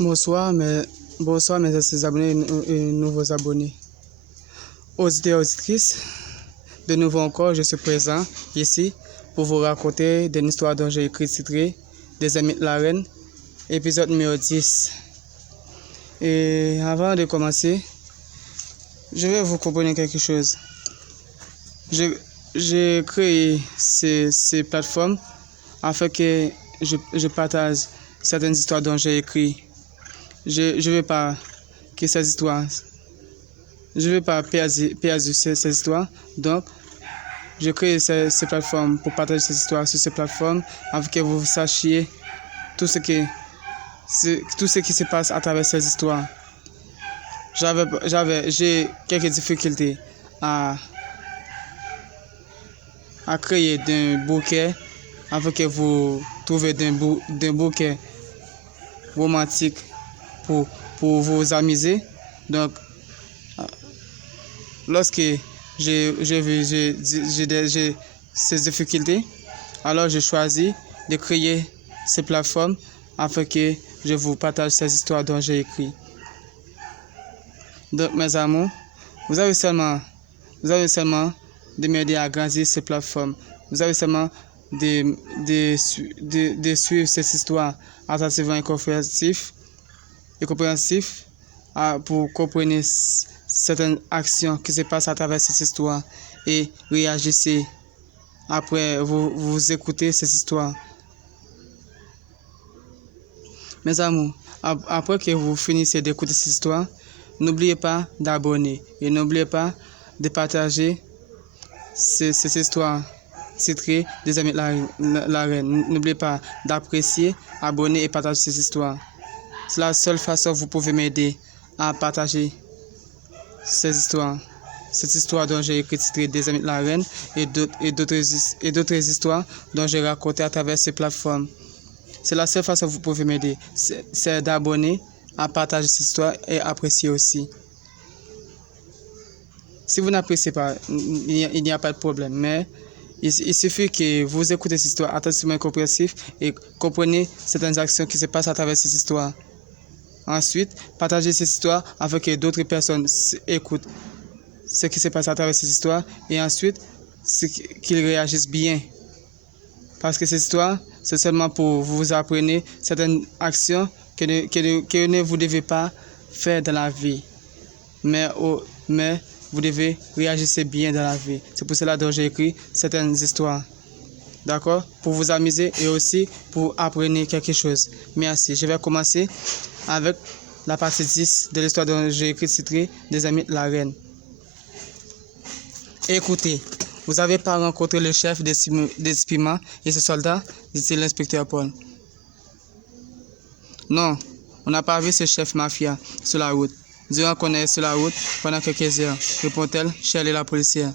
Bonsoir mes anciens abonnés et nouveaux abonnés. Auditeurs et auditrices, de nouveau encore, je suis présent ici pour vous raconter une histoire dont j'ai écrit titrée Des amis de la reine, épisode numéro 10. Et avant de commencer, je vais vous comprendre quelque chose. J'ai créé ces plateformes afin que je partage certaines histoires dont j'ai écrit. Je ne veux pas que ces histoires, je ne veux pas perdre ces histoires. Donc, je crée ces plateformes pour partager ces histoires sur ces plateformes afin que vous sachiez tout ce qui se passe à travers ces histoires. J'ai quelques difficultés à créer d'un bouquet afin que vous trouviez d'un bouquet romantique pour vous amuser. Donc, lorsque j'ai ces difficultés, alors je choisis de créer ces plateformes afin que je vous partage ces histoires dont j'ai écrit. Donc, mes amours, vous avez seulement de m'aider à grandir ces plateformes. Vous avez seulement de suivre cette histoire attentivement et compréhensif pour comprendre certaines actions qui se passent à travers cette histoire et réagissez après vous écoutez cette histoire. Mes amours, après que vous finissez d'écouter cette histoire, n'oubliez pas d'abonner et n'oubliez pas de partager cette histoire titrée Des amis de la reine. N'oubliez pas d'apprécier, abonner et partager cette histoire. C'est la seule façon que vous pouvez m'aider à partager cette histoire dont j'ai écrit titrée Des amis de la reine et d'autres histoires dont j'ai raconté à travers ces plateformes. C'est la seule façon que vous pouvez m'aider, c'est d'abonner, à partager cette histoire et apprécier aussi. Si vous n'appréciez pas, il n'y a pas de problème, mais il suffit que vous écoutez cette histoire attentivement et compréhensif et comprenez certaines actions qui se passent à travers cette histoire. Ensuite, partagez cette histoire afin que d'autres personnes écoutent ce qui se passe à travers cette histoire et ensuite qu'ils réagissent bien. Parce que cette histoire, c'est seulement pour vous apprendre certaines actions que ne vous devez pas faire dans la vie. Mais vous devez réagir bien dans la vie. C'est pour cela que j'ai écrit certaines histoires. D'accord? Pour vous amuser et aussi pour apprendre quelque chose. Merci. Je vais commencer avec la partie 10 de l'histoire dont j'ai écrit titrée Des amis de la reine. Écoutez, vous n'avez pas rencontré le chef des piments et ses soldats, dit l'inspecteur Paul. Non, on n'a pas vu ce chef mafia sur la route. Durant qu'on est sur la route pendant quelques heures, répond-elle, Shirley la policière.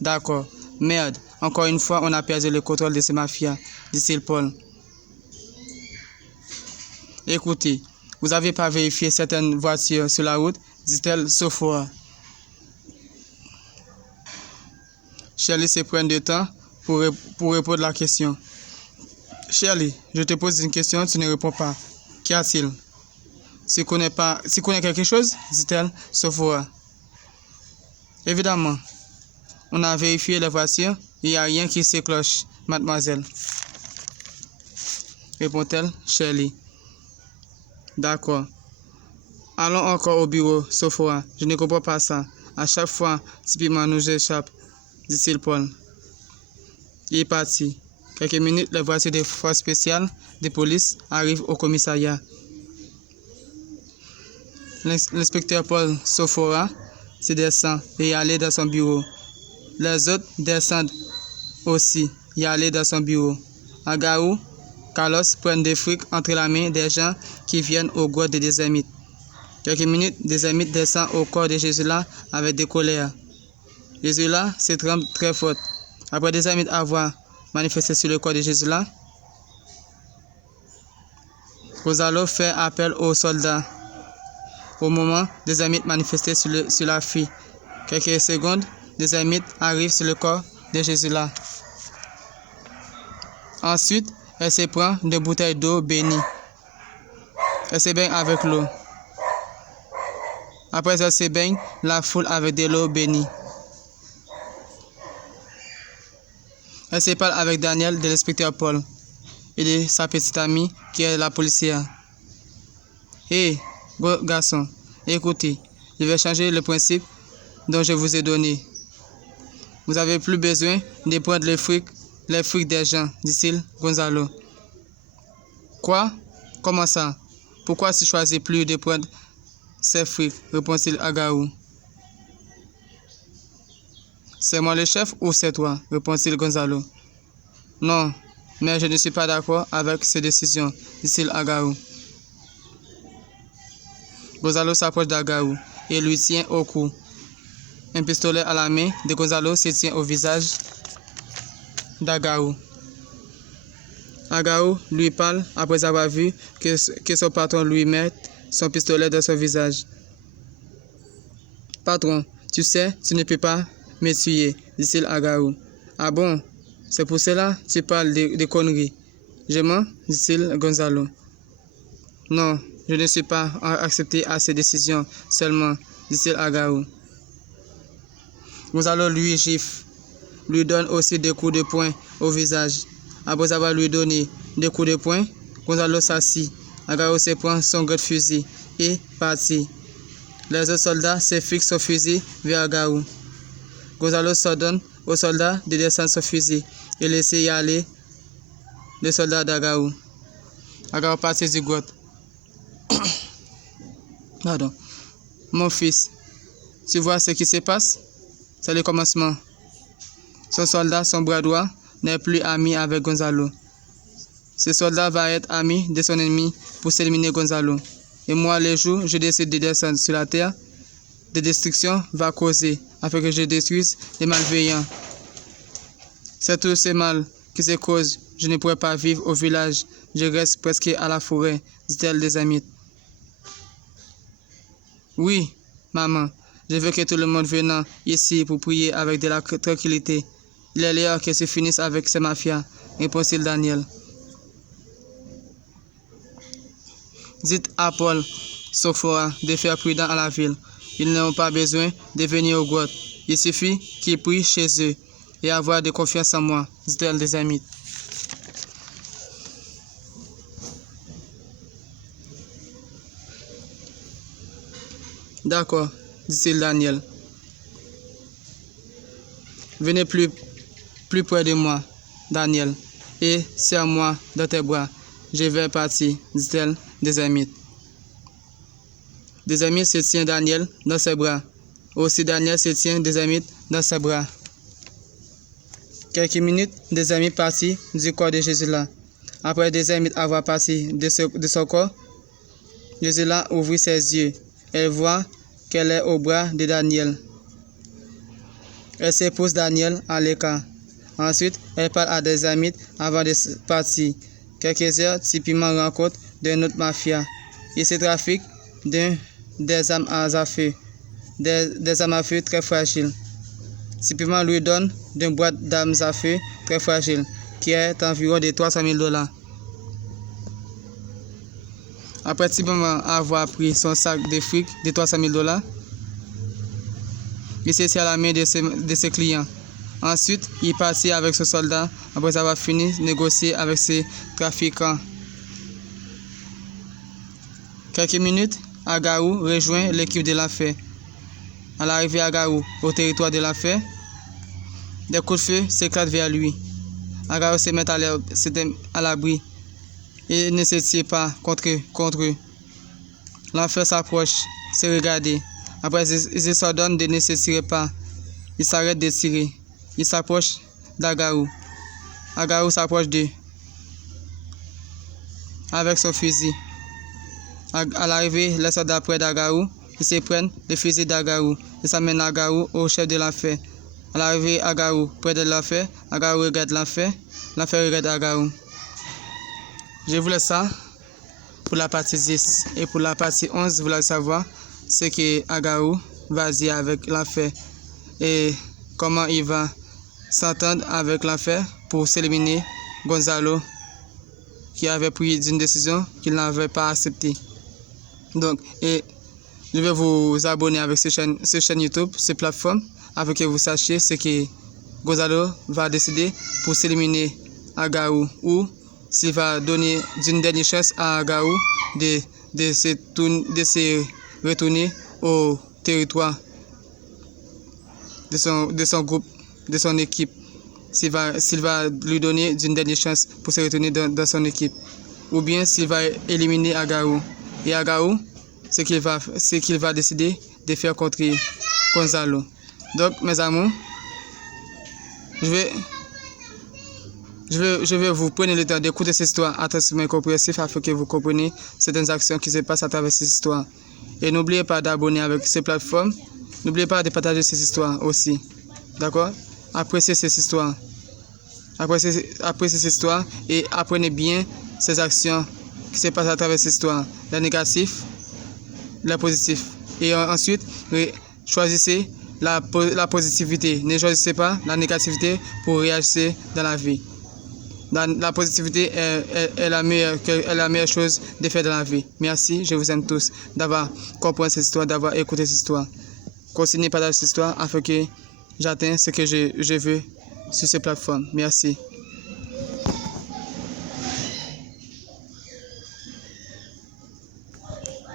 D'accord. Merde, encore une fois, on a perdu le contrôle de ces mafias, dit-il Paul. Écoutez, vous n'avez pas vérifié certaines voitures sur la route, dit-elle Sophia. Shirley se prend du temps pour répondre à la question. Shirley, je te pose une question, tu ne réponds pas. Qu'y a-t-il? Tu connais quelque chose? Dit-elle Sophia. Évidemment, on a vérifié la voiture, il n'y a rien qui s'écloche, mademoiselle. Répond-elle Shirley. D'accord. Allons encore au bureau, Sophia. Je ne comprends pas ça. À chaque fois, typiquement nous échappe, dit-il Paul. Il est parti. Quelques minutes, la voiture des forces spéciales de police arrive au commissariat. L'inspecteur Paul Sophia se descend et allait dans son bureau. Les autres descendent aussi et allaient dans son bureau. À Garou, Carlos prend des frics entre la main des gens qui viennent au corps des ermites. Quelques minutes, des ermites descendent au corps de Jésus-là avec des colères. Jésus-là se tremble très fort. Après des ermites avoir manifesté sur le corps de Jésus-là, Rosallo fait appel aux soldats. Au moment des ermites manifestés sur la fille, quelques secondes, des ermites arrivent sur le corps de Jésus-là. Ensuite, elle se prend de bouteilles d'eau bénie Elle se baigne avec l'eau. Après elle se baigne la foule avec de l'eau bénie. Elle se parle avec Daniel de l'inspecteur Paul et de sa petite amie qui est la policière. Hé, garçon, écoutez, je vais changer le principe dont je vous ai donné. Vous n'avez plus besoin de prendre les frics des gens, dit-il Gonzalo. Quoi? Comment ça? Pourquoi tu choisis plus de prendre ces frics? Répond-il à Garou. C'est moi le chef ou c'est toi? Répond-il Gonzalo. Non, mais je ne suis pas d'accord avec ces décisions, dit-il à Garou. Gonzalo s'approche d'Agarou et lui tient au cou. Un pistolet à la main de Gonzalo se tient au visage d'Agarou. Agarou lui parle après avoir vu que son patron lui met son pistolet dans son visage. Patron, tu sais, tu ne peux pas me tuer, dit-il à Garou. Ah bon, c'est pour cela que tu parles de conneries. Je mens, dit-il Gonzalo. Non, je ne suis pas accepté à ces décisions seulement, dit-il à Garou. Gonzalo lui gifle, lui donne aussi des coups de poing au visage. Après avoir lui donné des coups de poing, Gonzalo s'assit. Agarou se prend son grand fusil et partit. Les autres soldats se fixent son fusil vers Agarou. Gonzalo s'ordonne aux soldats de descendre son fusil et laisser y aller les soldats d'Agarou. Agarou partit du grotte. Pardon. Mon fils, tu vois ce qui se passe? C'est le commencement. Son soldat, son bras droit, n'est plus ami avec Gonzalo. Ce soldat va être ami de son ennemi pour s'éliminer Gonzalo. Et moi, le jour où je décide de descendre sur la terre, de destruction va causer afin que je détruise les malveillants. C'est tout ce mal qui se cause. Je ne pourrai pas vivre au village. Je reste presque à la forêt, dit-elle des amis. Oui, maman, je veux que tout le monde vienne ici pour prier avec de la tranquillité. Il est l'heure que se finisse avec ces mafias, répond-il Daniel. Dites à Paul Sophora de faire prudent à la ville. Ils n'ont pas besoin de venir aux grottes. Il suffit qu'ils prient chez eux et avoir de confiance en moi, dit-elle des amis. D'accord, dit-il Daniel. Venez plus près de moi, Daniel, et serre-moi dans tes bras. Je vais partir, dit-elle des amis. Des amis se tient Daniel dans ses bras. Aussi Daniel se tient des amis dans ses bras. Quelques minutes, des amis partis du corps de Jésus là. Après des amis avoir parti de son corps, Jésus là ouvrit ses yeux. Elle voit qu'elle est au bras de Daniel. Elle se pousse Daniel à l'écart. Ensuite, elle parle à des amis avant de partir. Quelques heures, typiquement rencontre d'un autre mafia. Il se trafique des armes à feu. Des armes à feu très fragiles. Typiquement lui donne une boîte d'armes à feu très fragile, qui est environ de $300,000. Après typiquement avoir pris son sac de fric de $300,000, il s'est à la main de ses clients. Ensuite, il partit avec ce soldat après avoir fini de négocier avec ses trafiquants. Quelques minutes, Agarou rejoint l'équipe de l'affaire. À l'arrivée Agarou au territoire de l'affaire, des coups de feu s'éclatent vers lui. Agarou se met à l'abri et ne se tire pas contre eux. L'affaire s'approche, se regarde. Après, ils s'ordonnent de ne se tirer pas. Ils s'arrêtent de tirer. Ils s'approchent d'Agarou. Agarou s'approche d'eux avec son fusil. À l'arrivée, les soldats près d'Agarou, ils se prennent le fusil d'Agarou. Ils s'amènent Agarou au chef de l'affaire. À l'arrivée, Agarou près de l'affaire, Agarou regarde l'affaire regarde Agarou. Je vous laisse ça pour la partie 10. Et pour la partie 11, vous voulez savoir ce que Agarou va dire avec l'affaire et comment il va s'entendre avec l'affaire pour s'éliminer Gonzalo qui avait pris une décision qu'il n'avait pas acceptée. Donc, et je vais vous abonner avec cette chaîne YouTube, cette plateforme, afin que vous sachiez ce que Gonzalo va décider pour s'éliminer à Garou, ou s'il va donner une dernière chance à Garou de se retourner au territoire de son groupe, de son équipe. S'il va lui donner une dernière chance pour se retourner dans son équipe. Ou bien s'il va éliminer Agarou. Et Agarou, c'est qu'il va décider de faire contre Gonzalo. Donc, mes amours, je vais vous prendre le temps d'écouter cette histoire attentivement et compréhensif afin que vous compreniez certaines actions qui se passent à travers cette histoire. Et n'oubliez pas d'abonner avec ces plateformes. N'oubliez pas de partager ces histoires aussi. D'accord? Appréciez ces histoires. Appréciez cette histoire et apprenez bien ces actions qui se passent à travers cette histoire. La négative, la positive. Et ensuite, choisissez la positivité. Ne choisissez pas la négativité pour réagir dans la vie. La positivité est la meilleure chose de faire dans la vie. Merci, je vous aime tous d'avoir compris cette histoire, d'avoir écouté cette histoire. Continuez à partager cette histoire afin que j'atteigne ce que je veux sur ces plateformes. Merci.